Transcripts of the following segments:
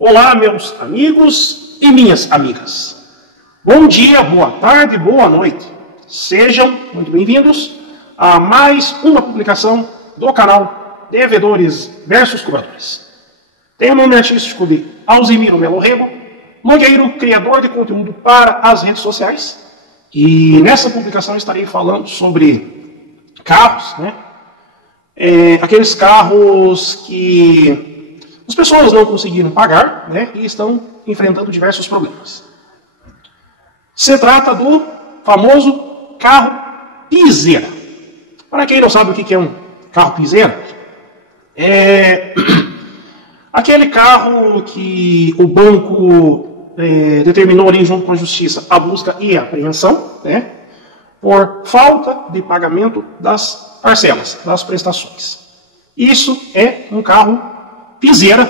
Olá, meus amigos e minhas amigas. Bom dia, boa tarde, boa noite. Sejam muito bem-vindos a mais uma publicação do canal Devedores versus Cobradores. Tenho o nome artístico de Alzimiro Melo Rego, blogueiro, criador de conteúdo para as redes sociais. E nessa publicação estarei falando sobre carros, aqueles carros que as pessoas não conseguiram pagar, e estão enfrentando diversos problemas. Se trata do famoso carro piseira. Para quem não sabe o que é um carro piseira, é aquele carro que o banco determinou ali junto com a justiça a busca e a apreensão, por falta de pagamento das parcelas, das prestações. Isso é um carro piseira,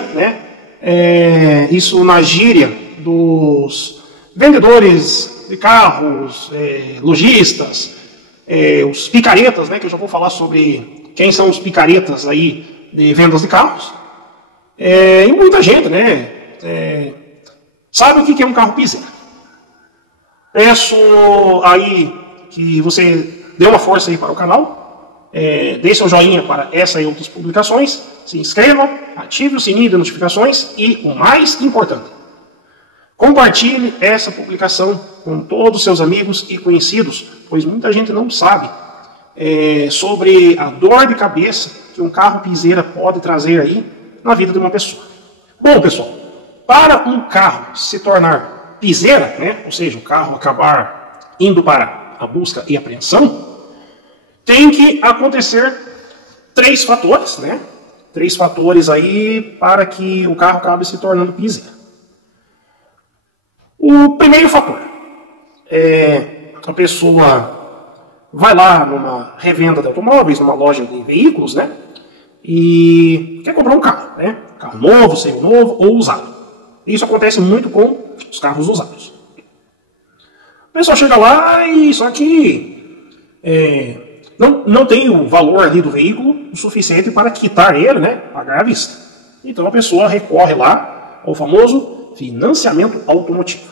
isso na gíria dos vendedores de carros, lojistas, os picaretas, que eu já vou falar sobre quem são os picaretas aí de vendas de carros. E muita gente, sabe o que é um carro piseira. Peço aí que você dê uma força aí para o canal, dê seu joinha para essa e outras publicações, se inscreva, ative o sininho de notificações e, o mais importante, compartilhe essa publicação com todos os seus amigos e conhecidos, pois muita gente não sabe sobre a dor de cabeça que um carro piseira pode trazer aí na vida de uma pessoa. Bom, pessoal, para um carro se tornar piseira, ou seja, o carro acabar indo para a busca e apreensão, tem que acontecer três fatores, Três fatores aí para que o carro acabe se tornando piseira. O primeiro fator é a pessoa vai lá numa revenda de automóveis, numa loja de veículos, e quer comprar um carro, Carro novo, seminovo ou usado. Isso acontece muito com os carros usados. A pessoa chega lá e só que não tem o valor ali do veículo o suficiente para quitar ele, pagar à vista. Então a pessoa recorre lá ao famoso financiamento automotivo.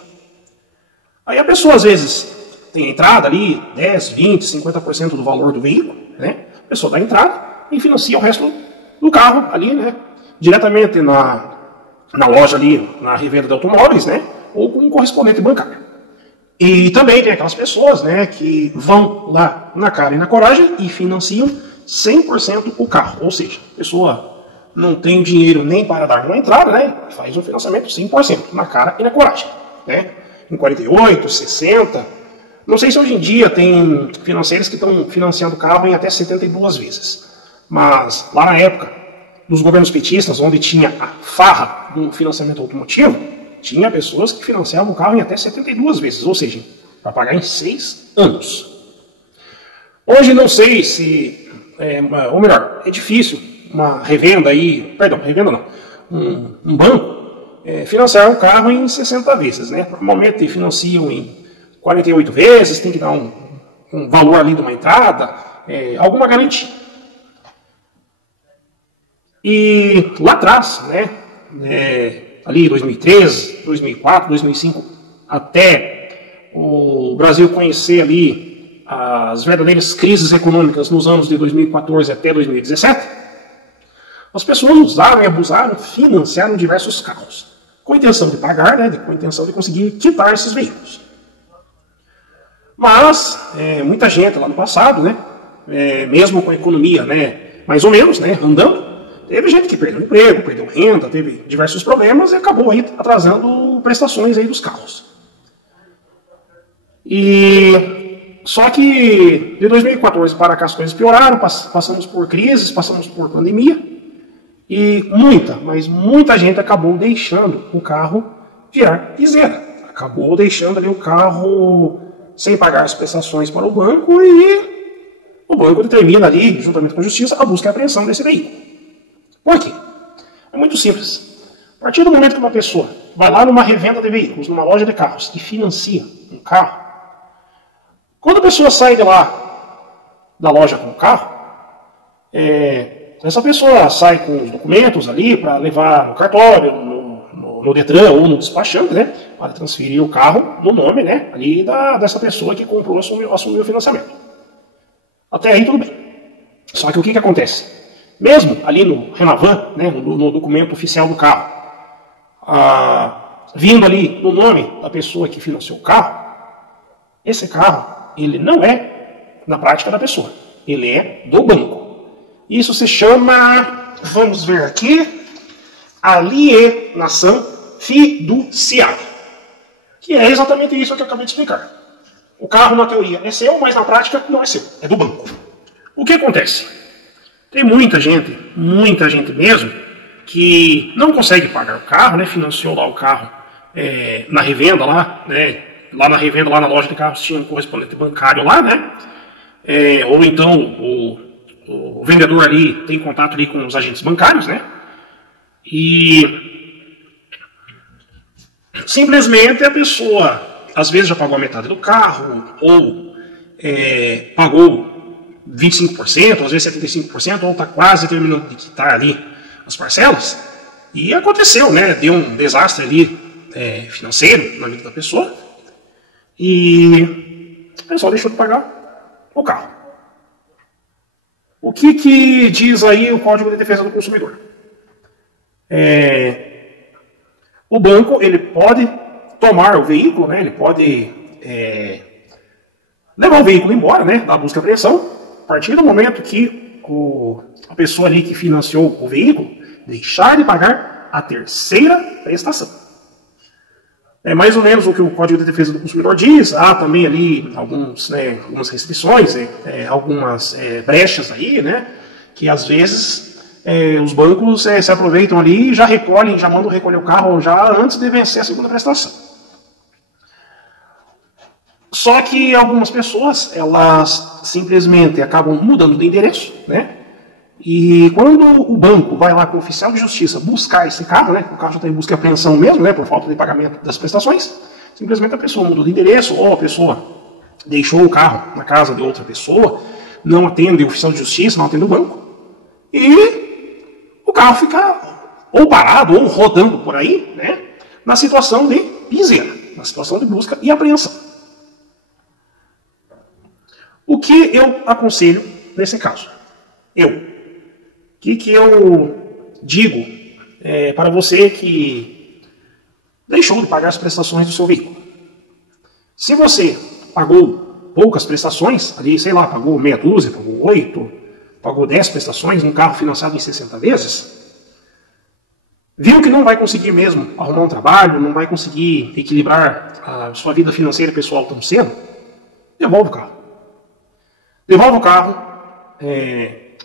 Aí a pessoa às vezes tem a entrada ali, 10, 20, 50% do valor do veículo, A pessoa dá a entrada e financia o resto do carro ali, diretamente na loja ali, na revenda de automóveis, ou com um correspondente bancário. E também tem aquelas pessoas, que vão lá na cara e na coragem e financiam 100% o carro. Ou seja, a pessoa não tem dinheiro nem para dar uma entrada, faz um financiamento 100% na cara e na coragem, em 48, 60. Não sei se hoje em dia tem financeiras que estão financiando o carro em até 72 vezes. Mas lá na época dos governos petistas, onde tinha a farra do financiamento automotivo, tinha pessoas que financiavam o carro em até 72 vezes, ou seja, para pagar em 6 anos. Hoje não sei se, ou melhor, é difícil uma revenda aí, perdão, revenda não, um banco financiar um carro em 60 vezes, Normalmente financiam em 48 vezes, tem que dar um valor ali de uma entrada, alguma garantia. E lá atrás, ali 2013, 2004, 2005, até o Brasil conhecer ali as verdadeiras crises econômicas nos anos de 2014 até 2017, as pessoas usaram e abusaram, financiaram diversos carros, com a intenção de pagar, com a intenção de conseguir quitar esses veículos. Mas, muita gente lá no passado, mesmo com a economia, mais ou menos, andando, teve gente que perdeu emprego, perdeu renda, teve diversos problemas e acabou aí atrasando prestações aí dos carros. E só que de 2014 para cá as coisas pioraram, passamos por crises, passamos por pandemia e muita gente acabou deixando o carro virar piseira. Acabou deixando ali o carro sem pagar as prestações para o banco e o banco determina ali, juntamente com a justiça, a busca e a apreensão desse veículo. Por quê? É muito simples. A partir do momento que uma pessoa vai lá numa revenda de veículos, numa loja de carros, e financia um carro, quando a pessoa sai de lá, da loja com o carro, essa pessoa sai com os documentos ali para levar no cartório, no Detran ou no despachante, né, para transferir o carro no nome, né, ali dessa pessoa que comprou, assumiu o financiamento. Até aí tudo bem. Só que o que acontece? Mesmo ali no Renavan, né, no documento oficial do carro, vindo ali no nome da pessoa que financiou o carro, esse carro, ele não é na prática da pessoa, ele é do banco. Isso se chama, vamos ver aqui, alienação fiduciária, que é exatamente isso que eu acabei de explicar. O carro, na teoria, é seu, mas na prática não é seu, é do banco. O que acontece? Tem muita gente mesmo, que não consegue pagar o carro, né? Financiou lá o carro na revenda lá, né? Lá na revenda, lá na loja de carros, tinha um correspondente bancário lá, né? Ou então o vendedor ali tem contato ali com os agentes bancários, né? E simplesmente a pessoa, às vezes já pagou a metade do carro, ou pagou 25%, às vezes 75%, ou está quase terminando de quitar ali as parcelas, e aconteceu, né? Deu um desastre ali financeiro na vida da pessoa, e o pessoal deixou de pagar o carro. O que diz aí o Código de Defesa do Consumidor? O banco, ele pode tomar o veículo, né? Ele pode levar o veículo embora, né? Da busca e apreensão, a partir do momento que a pessoa ali que financiou o veículo deixar de pagar a terceira prestação. É mais ou menos o que o Código de Defesa do Consumidor diz. Há também ali algumas restrições, algumas brechas aí, né? Que às vezes os bancos se aproveitam ali e já recolhem, já mandam recolher o carro já antes de vencer a segunda prestação. Só que algumas pessoas, elas simplesmente acabam mudando de endereço, né? E quando o banco vai lá com o oficial de justiça buscar esse carro, né? O carro já está em busca e apreensão mesmo, né? Por falta de pagamento das prestações, simplesmente a pessoa mudou de endereço, ou a pessoa deixou o carro na casa de outra pessoa, não atende o oficial de justiça, não atende o banco, e o carro fica ou parado ou rodando por aí, né? Na situação de piseira, na situação de busca e apreensão. O que eu aconselho nesse caso? O que eu digo para você que deixou de pagar as prestações do seu veículo? Se você pagou poucas prestações, ali, sei lá, pagou meia dúzia, pagou 8, pagou 10 prestações num carro financiado em 60 vezes, viu que não vai conseguir mesmo arrumar um trabalho, não vai conseguir equilibrar a sua vida financeira e pessoal tão cedo, devolve o carro. Devolve o carro,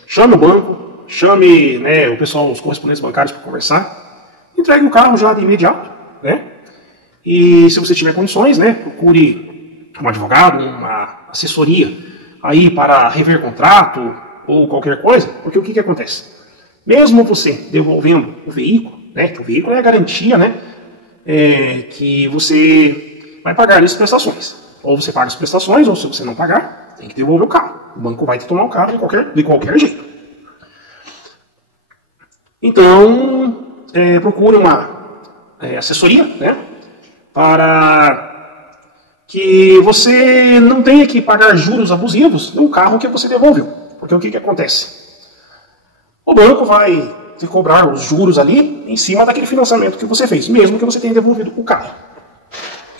chame o banco, chame o pessoal, os correspondentes bancários para conversar, entregue o carro já de imediato, né? E se você tiver condições, né, procure um advogado, uma assessoria aí para rever contrato ou qualquer coisa, porque o que acontece? Mesmo você devolvendo o veículo, né, que o veículo é a garantia, né, que você vai pagar as prestações. Ou você paga as prestações, ou se você não pagar, tem que devolver o carro. O banco vai te tomar o carro de qualquer jeito. Então, procure uma assessoria, né, para que você não tenha que pagar juros abusivos de um carro que você devolveu. Porque o que acontece? O banco vai te cobrar os juros ali em cima daquele financiamento que você fez, mesmo que você tenha devolvido o carro.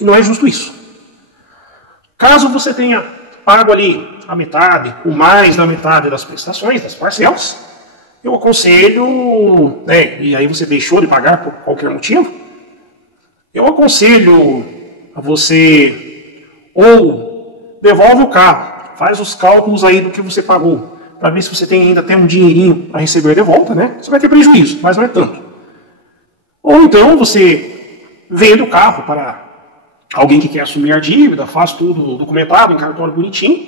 E não é justo isso. Caso você tenha pago ali a metade, ou mais da metade das prestações, das parcelas, eu aconselho, e aí você deixou de pagar por qualquer motivo, eu aconselho a você ou devolve o carro, faz os cálculos aí do que você pagou, para ver se você ainda tem um dinheirinho a receber de volta, né? Você vai ter prejuízo, mas não é tanto. Ou então você vende o carro para alguém que quer assumir a dívida, faz tudo documentado, em cartório bonitinho,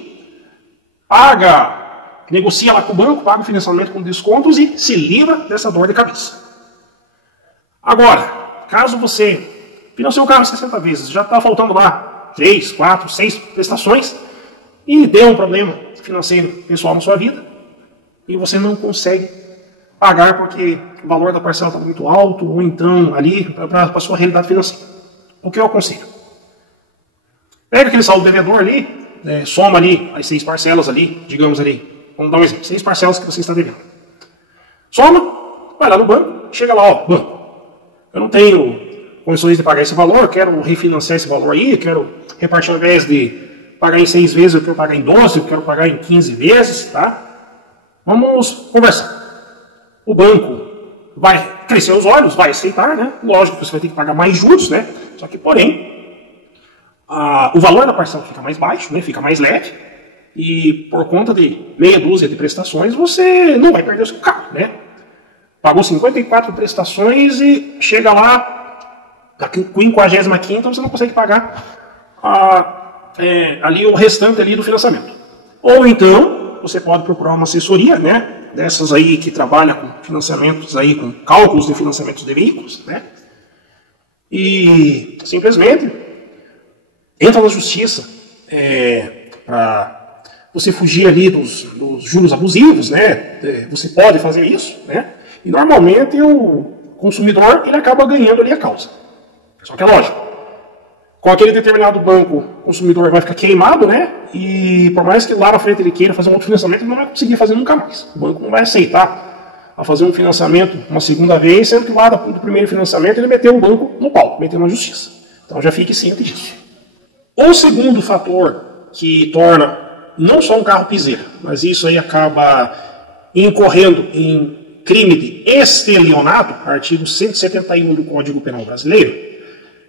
negocia lá com o banco, paga o financiamento com descontos e se livra dessa dor de cabeça. Agora, caso você financiou o carro 60 vezes, já está faltando lá 3, 4, 6 prestações e deu um problema financeiro pessoal na sua vida e você não consegue pagar porque o valor da parcela está muito alto, ou então ali para a sua realidade financeira. O que eu aconselho? Pega aquele saldo devedor ali, soma ali as 6 parcelas ali, digamos ali, vamos dar um exemplo, 6 parcelas que você está devendo. Soma, vai lá no banco, chega lá, ó, banco, eu não tenho condições de pagar esse valor, quero refinanciar esse valor aí, quero repartir ao invés de pagar em 6 vezes, eu quero pagar em 12, eu quero pagar em 15 vezes, tá? Vamos conversar. O banco vai crescer os olhos, vai aceitar, né? Lógico que você vai ter que pagar mais juros, né? Só que, porém, o valor da parcela fica mais baixo, né? Fica mais leve, e por conta de meia dúzia de prestações, você não vai perder o seu carro, né? Pagou 54 prestações e chega lá, na 55ª, você não consegue pagar ali o restante ali do financiamento. Ou então, você pode procurar uma assessoria, né? Dessas aí que trabalha com financiamentos aí, com cálculos de financiamentos de veículos, né? E simplesmente entra na justiça para você fugir ali dos juros abusivos, né? Você pode fazer isso, né? E normalmente o consumidor ele acaba ganhando ali a causa. Só que é lógico, com aquele determinado banco, o consumidor vai ficar queimado, né? E por mais que lá na frente ele queira fazer um outro financiamento, ele não vai conseguir fazer nunca mais. O banco não vai aceitar a fazer um financiamento uma segunda vez, sendo que lá do primeiro financiamento ele meteu o banco no pau, meteu na justiça. Então já fique ciente disso. O segundo fator que torna não só um carro piseira, mas isso aí acaba incorrendo em crime de estelionato, artigo 171 do Código Penal Brasileiro,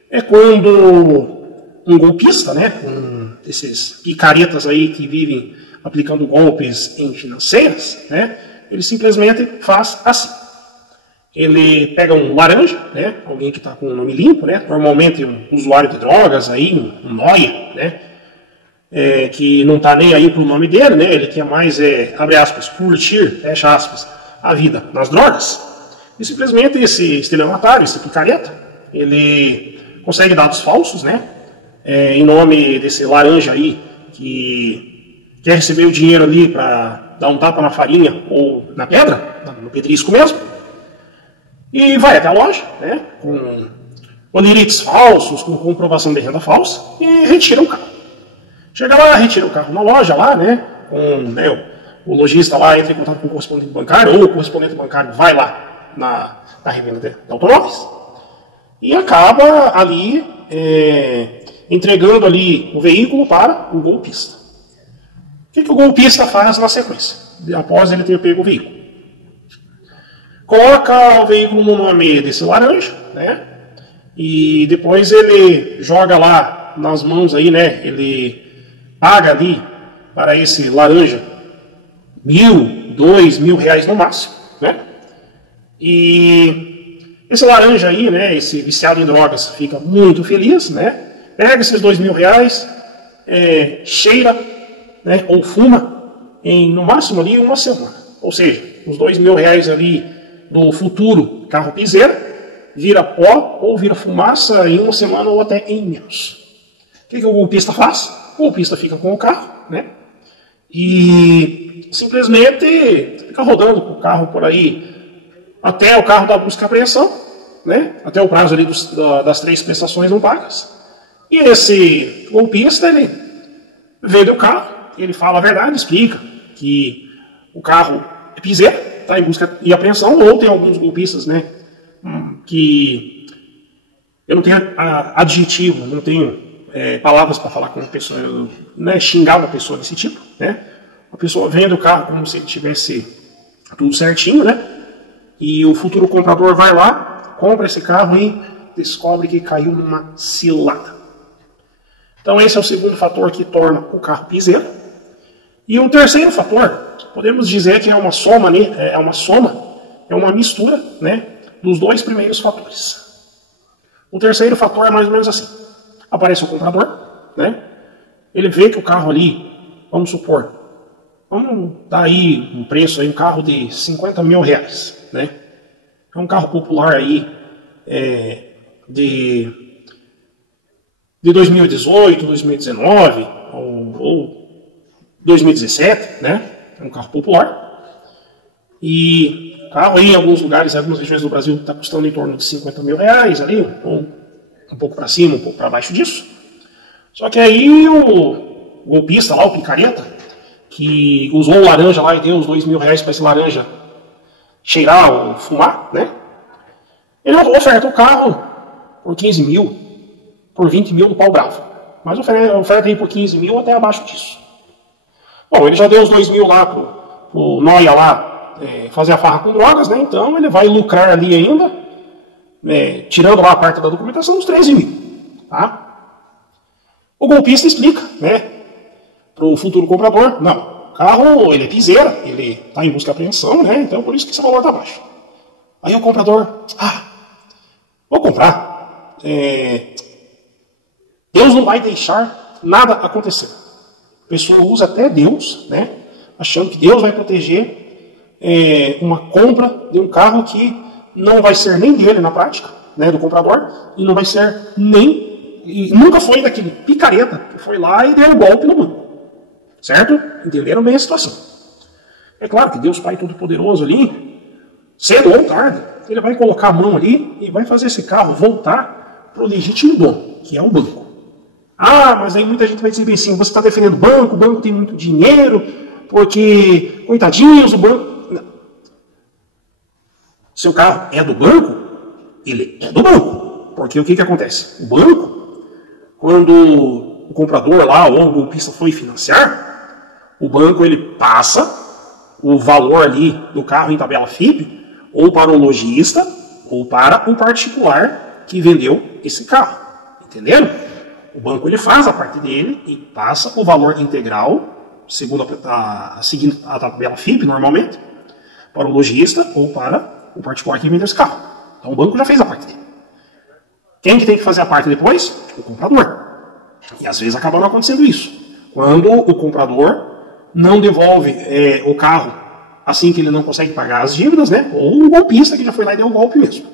é quando um golpista, né, esses picaretas aí que vivem aplicando golpes em financeiras, né, ele simplesmente faz assim. Ele pega um laranja, né, alguém que está com o nome limpo, né, normalmente um usuário de drogas, aí, um nóia, né, que não está nem aí para o nome dele, né, ele quer mais, abre aspas, curtir, fecha aspas, a vida nas drogas, e simplesmente esse estelionatário, esse picareta, ele consegue dados falsos, né, em nome desse laranja aí, que quer receber o dinheiro ali para dar um tapa na farinha ou na pedra, no pedrisco mesmo, e vai até a loja, né, com olirites falsos, com comprovação de renda falsa, e retira o carro. Chega lá, retira o carro na loja lá, né, o lojista lá entra em contato com o correspondente bancário, ou o correspondente bancário vai lá na revenda de automóveis, e acaba ali entregando ali o veículo para o golpista. O que o golpista faz na sequência, após ele ter pego o veículo? Coloca o veículo no nome desse laranja, né? E depois ele joga lá nas mãos aí, né? Ele paga ali para esse laranja R$1.000, R$2.000 no máximo, né? E esse laranja aí, né? Esse viciado em drogas fica muito feliz, né? Pega esses R$2.000, cheira, né? Ou fuma em no máximo ali uma semana. Ou seja, os R$2.000 ali do futuro carro piseira vira pó ou vira fumaça em uma semana ou até em menos. O que o golpista faz? O golpista fica com o carro, né? E simplesmente fica rodando com o carro por aí até o carro da busca e apreensão, né? Até o prazo ali das 3 prestações não pagas. E esse golpista, ele vende o carro, ele fala a verdade, explica que o carro é piseira, está em busca e apreensão, ou tem alguns golpistas, né, que eu não tenho adjetivo, não tenho palavras para falar com uma pessoa, né, xingar uma pessoa desse tipo, né, a pessoa vende o carro como se ele tivesse tudo certinho, né, e o futuro comprador vai lá, compra esse carro e descobre que caiu numa cilada. Então esse é o segundo fator que torna o carro piseiro. E o terceiro fator, podemos dizer que é uma soma, né? É uma mistura, né, dos 2 primeiros fatores. O terceiro fator é mais ou menos assim. Aparece o comprador, né? Ele vê que o carro ali, vamos supor, vamos dar aí um preço aí, um carro de R$50.000, né? É um carro popular aí de 2018, 2019 ou 2017, né? É um carro popular. E o carro aí em alguns lugares, em algumas regiões do Brasil, está custando em torno de 50 mil reais ali, ou um pouco para cima, um pouco para baixo disso. Só que aí o golpista lá, o picareta, que usou o laranja lá e deu os 2 mil reais para esse laranja cheirar ou fumar, né? Ele oferta o carro por 15 mil, por 20 mil no pau bravo. Mas oferta aí por 15 mil até abaixo disso. Bom, ele já deu os 2 mil lá pro Noia lá fazer a farra com drogas, né? Então ele vai lucrar ali ainda, tirando lá a parte da documentação, uns 13 mil. Tá? O golpista explica, né, pro futuro comprador, não, o carro ele é piseira, ele está em busca de apreensão, né? Então por isso que esse valor está baixo. Aí o comprador, vou comprar. Deus não vai deixar nada acontecer. A pessoa usa até Deus, né, achando que Deus vai proteger uma compra de um carro que não vai ser nem dele na prática, né, do comprador, e não vai ser nem, e nunca foi daquele picareta que foi lá e deu um golpe no banco. Certo? Entenderam bem a situação. É claro que Deus Pai Todo-Poderoso ali, cedo ou tarde, ele vai colocar a mão ali e vai fazer esse carro voltar para o legítimo dono, que é o banco. Mas aí muita gente vai dizer assim, você está defendendo o banco tem muito dinheiro, porque, coitadinhos, o banco... Não. Seu carro é do banco, ele é do banco. Porque o que acontece? O banco, quando o comprador lá, ou o golpista foi financiar, o banco ele passa o valor ali do carro em tabela FIP, ou para o lojista, ou para o particular que vendeu esse carro. Entenderam? O banco ele faz a parte dele e passa o valor integral, segundo seguindo a tabela FIP normalmente, para o lojista ou para o particular que vendeu esse carro. Então o banco já fez a parte dele. Quem que tem que fazer a parte depois? O comprador. E às vezes acaba não acontecendo isso. Quando o comprador não devolve o carro assim que ele não consegue pagar as dívidas, né? Ou o golpista que já foi lá e deu o golpe mesmo.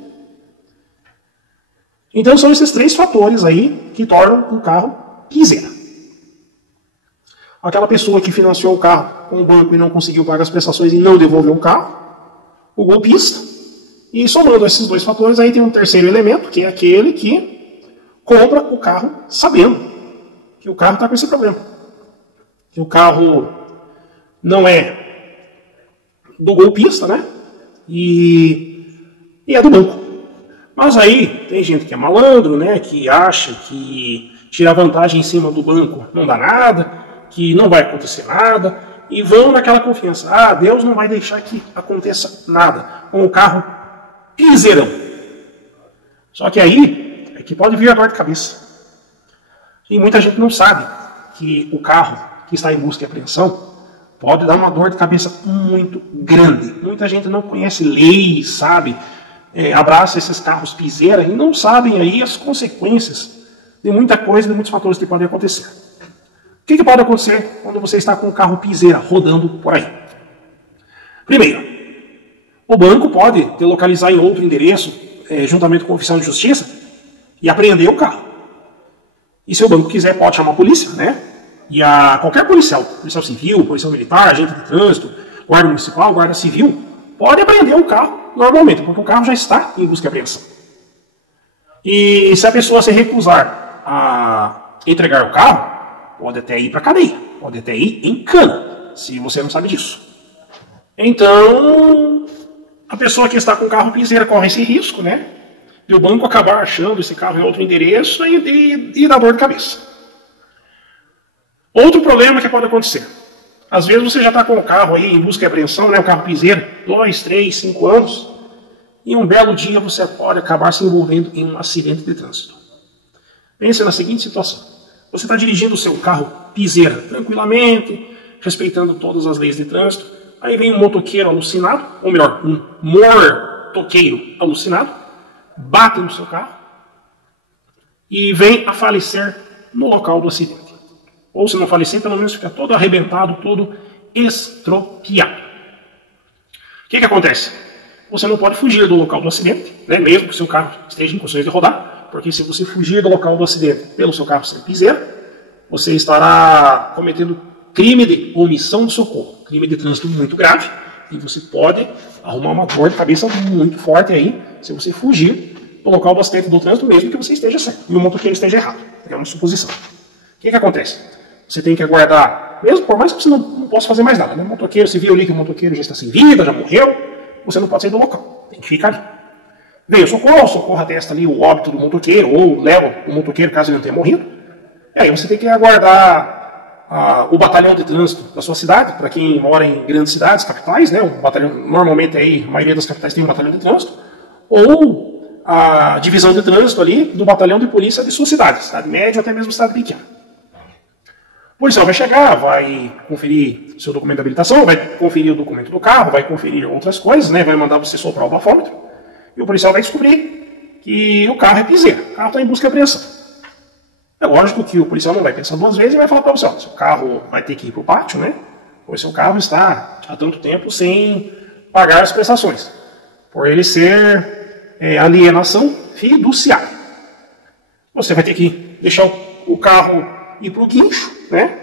Então são esses 3 fatores aí que tornam um carro piseira. Aquela pessoa que financiou o carro com o banco e não conseguiu pagar as prestações e não devolveu o carro, o golpista. E somando esses 2 fatores aí tem um terceiro elemento, que é aquele que compra o carro sabendo que o carro está com esse problema. Que o carro não é do golpista, né? E é do banco. Mas aí tem gente que é malandro, né, que acha que tirar vantagem em cima do banco não dá nada, que não vai acontecer nada, e vão naquela confiança. Deus não vai deixar que aconteça nada com o carro piseirão. Só que aí é que pode vir a dor de cabeça. E muita gente não sabe que o carro que está em busca e apreensão pode dar uma dor de cabeça muito grande. Muita gente não conhece leis, sabe? Abraça esses carros piseira e não sabem aí as consequências de muita coisa, de muitos fatores que podem acontecer. O que pode acontecer quando você está com um carro piseira rodando por aí? Primeiro, o banco pode te localizar em outro endereço, juntamente com o oficial de justiça, e apreender o carro. E se o banco quiser, pode chamar a polícia, né? E qualquer policial civil, policial militar, agente de trânsito, guarda municipal, guarda civil, pode apreender o carro normalmente, porque o carro já está em busca e apreensão. E se a pessoa se recusar a entregar o carro, pode até ir para a cadeia, pode até ir em cana, se você não sabe disso. Então, a pessoa que está com o carro piseira corre esse risco, né? De o banco acabar achando esse carro em outro endereço e dar dor de cabeça. Outro problema que pode acontecer. Às vezes você já está com o carro aí em busca e apreensão, né, o carro piseira, 2, 3, 5 anos, e um belo dia você pode acabar se envolvendo em um acidente de trânsito. Pense na seguinte situação. Você está dirigindo o seu carro piseira tranquilamente, respeitando todas as leis de trânsito, aí vem um motoqueiro alucinado, ou melhor, um mortoqueiro alucinado, bate no seu carro e vem a falecer no local do acidente. Ou se não falecer, pelo menos fica todo arrebentado, todo estropiado. O que acontece? Você não pode fugir do local do acidente, né, mesmo que o seu carro esteja em condições de rodar, porque se você fugir do local do acidente pelo seu carro ser piseira, você estará cometendo crime de omissão de socorro, crime de trânsito muito grave, E você pode arrumar uma dor de cabeça muito forte aí, se você fugir do local do acidente do trânsito, mesmo que você esteja certo e o motoqueiro esteja errado. É uma suposição. O que acontece? Você tem que aguardar, mesmo por mais que você não possa fazer mais nada, né? O motoqueiro, se viu ali que o motoqueiro já está sem vida, já morreu, você não pode sair do local. Tem que ficar ali. Veio o socorro atesta ali o óbito do motoqueiro, ou leva o motoqueiro caso ele não tenha morrido. E aí você tem que aguardar o batalhão de trânsito da sua cidade, para quem mora em grandes cidades, capitais, né? O batalhão, normalmente aí, a maioria das capitais tem um batalhão de trânsito, ou a divisão de trânsito ali do batalhão de polícia de sua cidade média ou até mesmo cidade pequena. O policial vai chegar, vai conferir seu documento de habilitação, vai conferir o documento do carro, vai conferir outras coisas, né? Vai mandar você soprar o bafômetro, e o policial vai descobrir que o carro é piseira, o carro está em busca de apreensão. É lógico que o policial não vai pensar duas vezes e vai falar para você, ó, seu carro vai ter que ir para o pátio, né? Pois seu carro está há tanto tempo sem pagar as prestações, por ele ser alienação fiduciária. Você vai ter que deixar o carro ir para o guincho, né?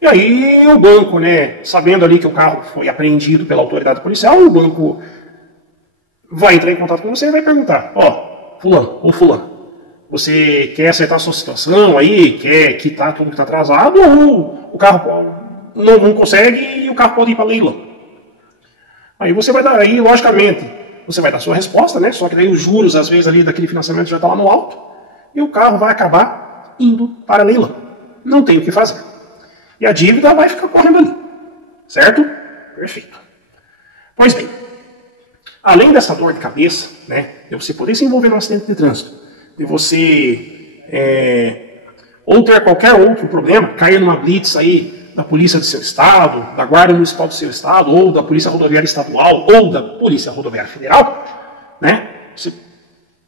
E aí o banco, né, sabendo ali que o carro foi apreendido pela autoridade policial, o banco vai entrar em contato com você e vai perguntar, ó, fulano ou fulano, você quer acertar a sua situação aí, quer quitar tudo que está atrasado, ou o carro não consegue e o carro pode ir para leilão? Aí você vai dar, aí logicamente, você vai dar a sua resposta, né? Só que daí os juros, às vezes, ali daquele financiamento já está lá no alto, e o carro vai acabar indo para leilão. Não tem o que fazer. E a dívida vai ficar correndo ali. Certo? Perfeito. Pois bem, além dessa dor de cabeça, né, de você poder se envolver num acidente de trânsito, de você ou ter qualquer outro problema, cair numa blitz aí da polícia do seu estado, da guarda municipal do seu estado, ou da polícia rodoviária estadual, ou da polícia rodoviária federal, né? Você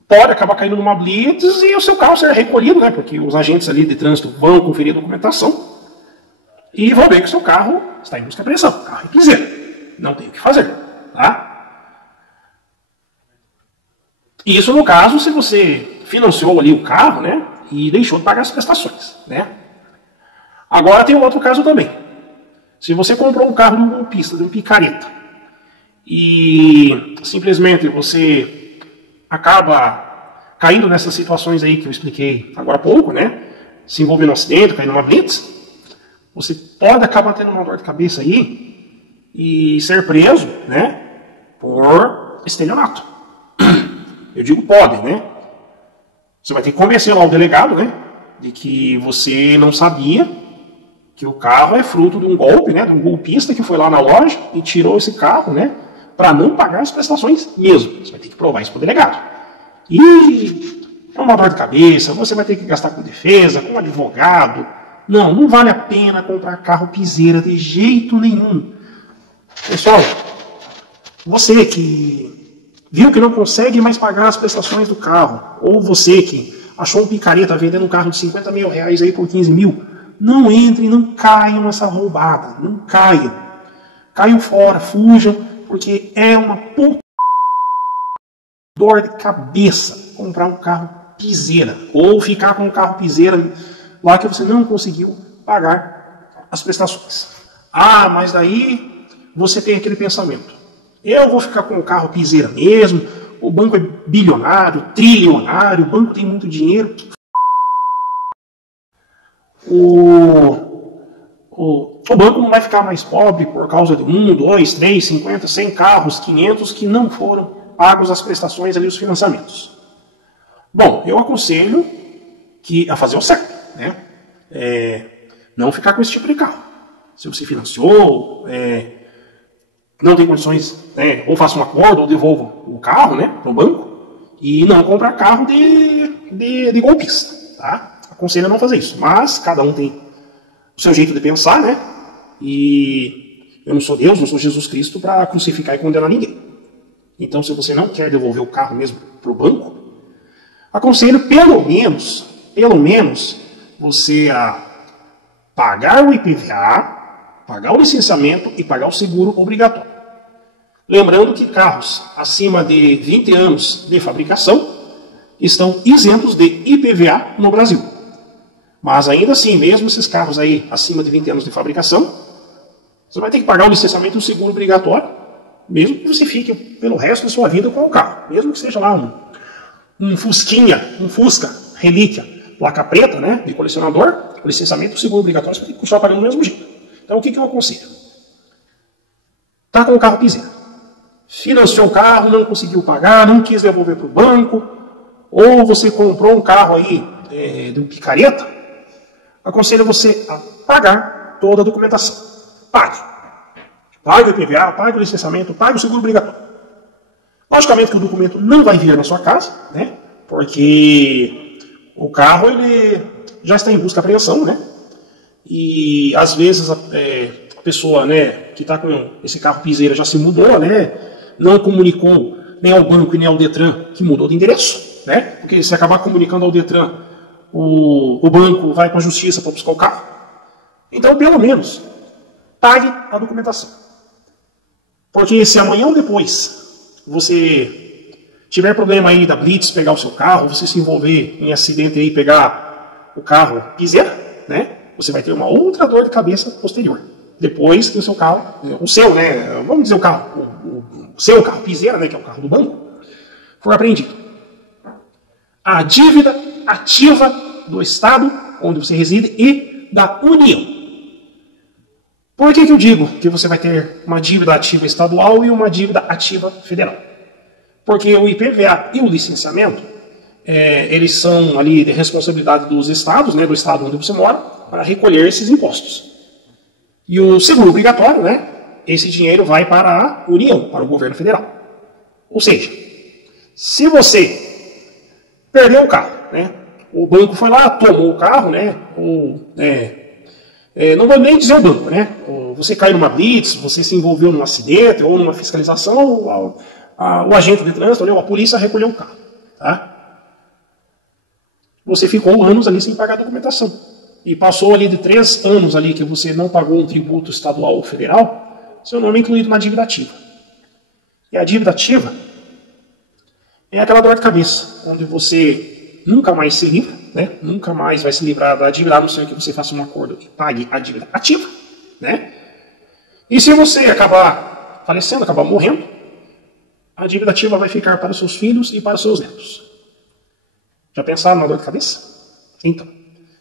pode acabar caindo numa blitz e o seu carro ser recolhido, né? Porque os agentes ali de trânsito vão conferir a documentação e vão ver que o seu carro está em busca de apreensão. O carro é piseira. Não tem o que fazer, tá? Isso no caso se você financiou ali o carro, né, e deixou de pagar as prestações, né? Agora tem um outro caso também. Se você comprou um carro de um golpista, de um picareta, e simplesmente você acaba caindo nessas situações aí que eu expliquei agora há pouco, né, se envolvendo num acidente, caindo numa blitz, você pode acabar tendo uma dor de cabeça aí e ser preso, né, por estelionato. Eu digo pode, né? Você vai ter que convencer lá o delegado, né, de que você não sabia que o carro é fruto de um golpe, né, de um golpista que foi lá na loja e tirou esse carro, né, para não pagar as prestações mesmo. Você vai ter que provar isso para o delegado. E é uma dor de cabeça, você vai ter que gastar com defesa, com advogado. Não vale a pena comprar carro piseira de jeito nenhum. Pessoal, você que viu que não consegue mais pagar as prestações do carro, ou você que achou um picareta vendendo um carro de 50 mil reais aí por 15 mil, não entrem, não caiam nessa roubada, não caiam. Caiam fora, fujam, porque é uma puta dor de cabeça comprar um carro piseira, ou ficar com um carro piseira lá que você não conseguiu pagar as prestações. Ah, mas daí você tem aquele pensamento: eu vou ficar com o carro piseira mesmo, o banco é bilionário, trilionário, o banco tem muito dinheiro. O banco não vai ficar mais pobre por causa de 1, 2, 3, 50, 100 carros, 500 que não foram pagos as prestações ali, os financiamentos. Bom, eu aconselho a fazer o certo, né? Não ficar com esse tipo de carro. Se você financiou, não tem condições, né, ou faça um acordo ou devolva o carro, né, para o banco, e não comprar carro de golpista, tá? Aconselho a não fazer isso, mas cada um tem o seu jeito de pensar, né? E eu não sou Deus, não sou Jesus Cristo para crucificar e condenar ninguém. Então, se você não quer devolver o carro mesmo para o banco, aconselho pelo menos você a pagar o IPVA, pagar o licenciamento e pagar o seguro obrigatório. Lembrando que carros acima de 20 anos de fabricação estão isentos de IPVA no Brasil. Mas ainda assim, mesmo esses carros aí acima de 20 anos de fabricação, você vai ter que pagar o licenciamento e o seguro obrigatório mesmo que você fique pelo resto da sua vida com o carro, mesmo que seja lá um Fusquinha, um Fusca, relíquia, placa preta, né, de colecionador, o licenciamento, o seguro obrigatório, você vai ter que continuar pagando do mesmo jeito. Então o que eu aconselho? Está com o carro piseiro, financiou o carro, não conseguiu pagar, não quis devolver para o banco, ou você comprou um carro aí de um picareta, aconselho você a pagar toda a documentação. Pague. Pague o IPVA, pague o licenciamento, pague o seguro obrigatório. Logicamente que o documento não vai vir na sua casa, né? Porque o carro ele já está em busca de apreensão, né? E às vezes a pessoa, né, que está com esse carro piseira já se mudou, né? Não comunicou nem ao banco e nem ao Detran que mudou de endereço, né? Porque se acabar comunicando ao Detran, o banco vai para a justiça para buscar o carro. Então, pelo menos, pague a documentação. Porque se amanhã ou depois você tiver problema aí da Blitz pegar o seu carro, você se envolver em acidente aí, pegar o carro piseira, né? Você vai ter uma outra dor de cabeça posterior. Depois que o seu carro, o seu, né? Vamos dizer o carro, o seu carro piseira, né? Que é o carro do banco, for apreendido. A dívida ativa do Estado onde você reside e da União. Por que eu digo que você vai ter uma dívida ativa estadual e uma dívida ativa federal? Porque o IPVA e o licenciamento, eles são ali de responsabilidade dos estados, né, do estado onde você mora, para recolher esses impostos. E o seguro obrigatório, né, esse dinheiro vai para a União, para o governo federal. Ou seja, se você perdeu o carro, né, o banco foi lá, tomou o carro, né, não vou nem dizer o banco, né? Você caiu numa blitz, você se envolveu num acidente ou numa fiscalização, o agente de trânsito, né, a polícia recolheu o carro. Tá? Você ficou anos ali sem pagar a documentação. E passou ali de 3 anos ali que você não pagou um tributo estadual ou federal, seu nome é incluído na dívida ativa. E a dívida ativa é aquela dor de cabeça, onde você nunca mais se livra, né? Nunca mais vai se livrar da dívida, a não ser que você faça um acordo e pague a dívida ativa, né? E se você acabar falecendo, acabar morrendo, a dívida ativa vai ficar para os seus filhos e para os seus netos. Já pensaram na dor de cabeça? Então,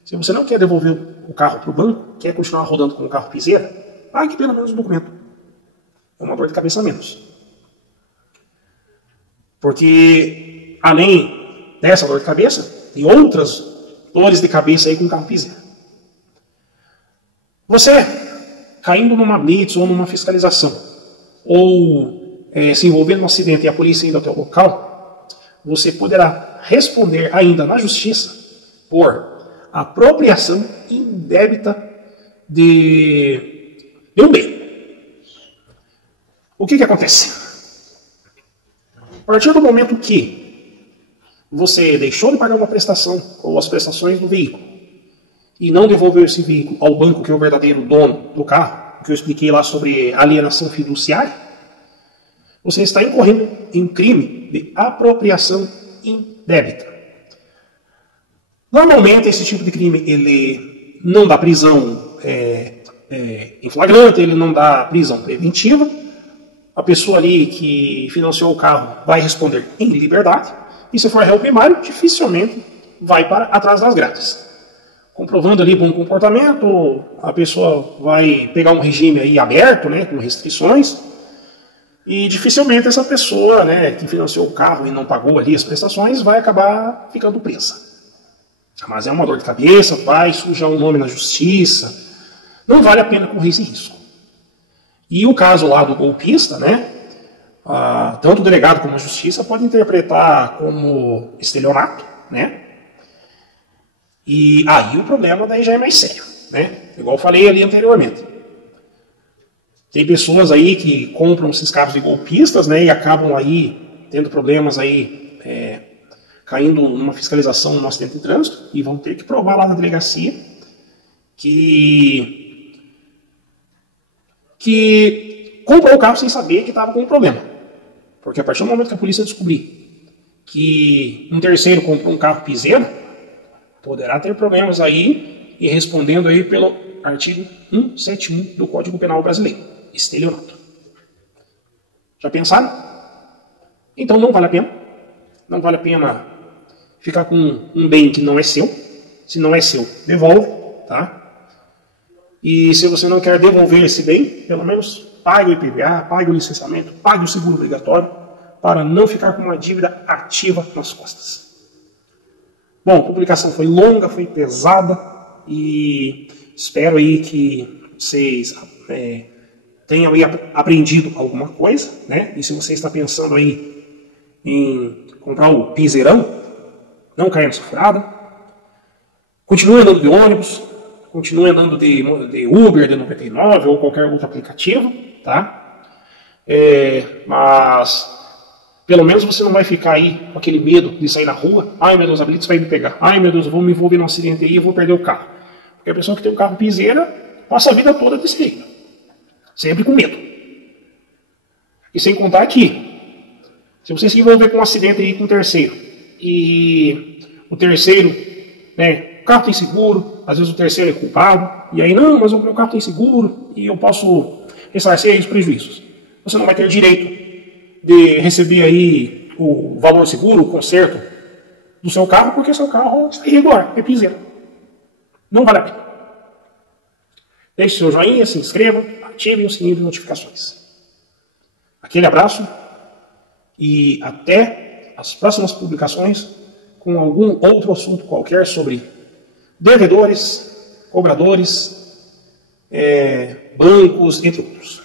se você não quer devolver o carro para o banco, quer continuar rodando com o carro piseira, pague pelo menos o documento. É uma dor de cabeça a menos. Porque, além dessa dor de cabeça, e outras dores de cabeça aí com o carro piseira. Você, caindo numa blitz ou numa fiscalização, ou se envolvendo num acidente e a polícia indo até o local, você poderá responder ainda na justiça por apropriação indébita de um bem. O que acontece? A partir do momento que você deixou de pagar uma prestação ou as prestações do veículo e não devolveu esse veículo ao banco, que é o verdadeiro dono do carro, que eu expliquei lá sobre alienação fiduciária, você está incorrendo em um crime de apropriação indébita. Normalmente esse tipo de crime ele não dá prisão em flagrante, ele não dá prisão preventiva. A pessoa ali que financiou o carro vai responder em liberdade. E se for réu primário, dificilmente vai para atrás das grades. Comprovando ali bom comportamento, a pessoa vai pegar um regime aí aberto, né, com restrições, e dificilmente essa pessoa, né, que financiou o carro e não pagou ali as prestações, vai acabar ficando presa. Mas é uma dor de cabeça, vai sujar o nome na justiça, não vale a pena correr esse risco. E o caso lá do golpista, né, tanto o delegado como a justiça pode interpretar como estelionato, né? E aí o problema daí já é mais sério, né? Igual eu falei ali anteriormente. Tem pessoas aí que compram esses carros de golpistas, né? E acabam aí tendo problemas aí, caindo numa fiscalização, num acidente de trânsito, e vão ter que provar lá na delegacia que comprou o carro sem saber que estava com um problema. Porque a partir do momento que a polícia descobrir que um terceiro comprou um carro piseiro, poderá ter problemas aí e respondendo aí pelo artigo 171 do Código Penal Brasileiro, estelionato. Já pensaram? Então não vale a pena. Não vale a pena ficar com um bem que não é seu. Se não é seu, devolve, tá? E se você não quer devolver esse bem, pelo menos pague o IPVA, pague o licenciamento, pague o seguro obrigatório, para não ficar com uma dívida ativa nas costas. Bom, a publicação foi longa, foi pesada, e espero aí que vocês tenham aí aprendido alguma coisa, né? E se você está pensando aí em comprar o piseirão, não caia nessa furada. Continue andando de ônibus, continue andando de Uber, de 99 ou qualquer outro aplicativo, tá? Mas pelo menos você não vai ficar aí com aquele medo de sair na rua. Ai meu Deus, a Blitz vai me pegar. Ai meu Deus, eu vou me envolver num acidente aí e vou perder o carro. Porque a pessoa que tem um carro piseira passa a vida toda desse jeito. Sempre com medo. E sem contar que, se você se envolver com um acidente aí com um terceiro, e o terceiro, né, o carro tem seguro, às vezes o terceiro é culpado, e aí, não, mas o meu carro tem seguro, e eu posso ressarcir os prejuízos. Você não vai ter direito de receber aí o valor seguro, o conserto do seu carro, porque seu carro está irregular, é piseiro. Não vale a pena. Deixe seu joinha, se inscreva, ative o sininho de notificações. Aquele abraço e até as próximas publicações com algum outro assunto qualquer sobre devedores, cobradores, bancos, entre outros.